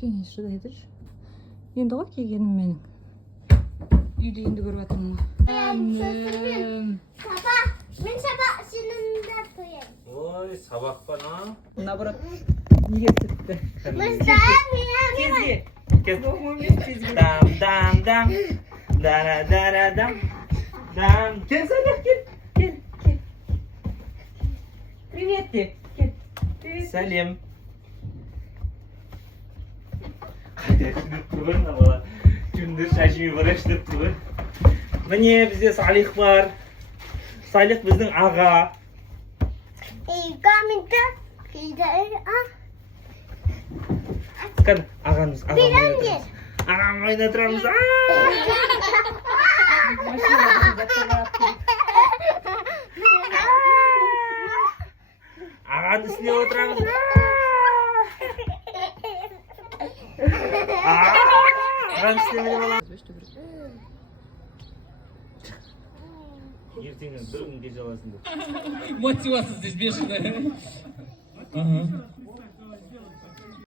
кішкене шыдайдыршы. Енді ғой келгенім менің. Үйді енді көріп жатырмын ғой. Папа, мен сабақ сенімді қоямын. Ой, сабақ па на? Наоборот, неге тіпті? Кезге. Дам, дам, дам. Дара, дара, дам. Дам. Кел, Салих, кел. Кел, кел. Привет, де. Кел. Привет. Сәлем. Қайда күндіп тұр ғой мына бала. Күндір шашымы бараш деп тұр ғой. Міне бізде Салих бар. Салих біздің аға. Kan ағамыз ағам ойнатырамыз. Ағаның үстіне отырамыз. Ағаның үстіне міне аламыз. Ертеңнен бір күн кеше аласың деп. Мотивация здесь бешеная. Ага.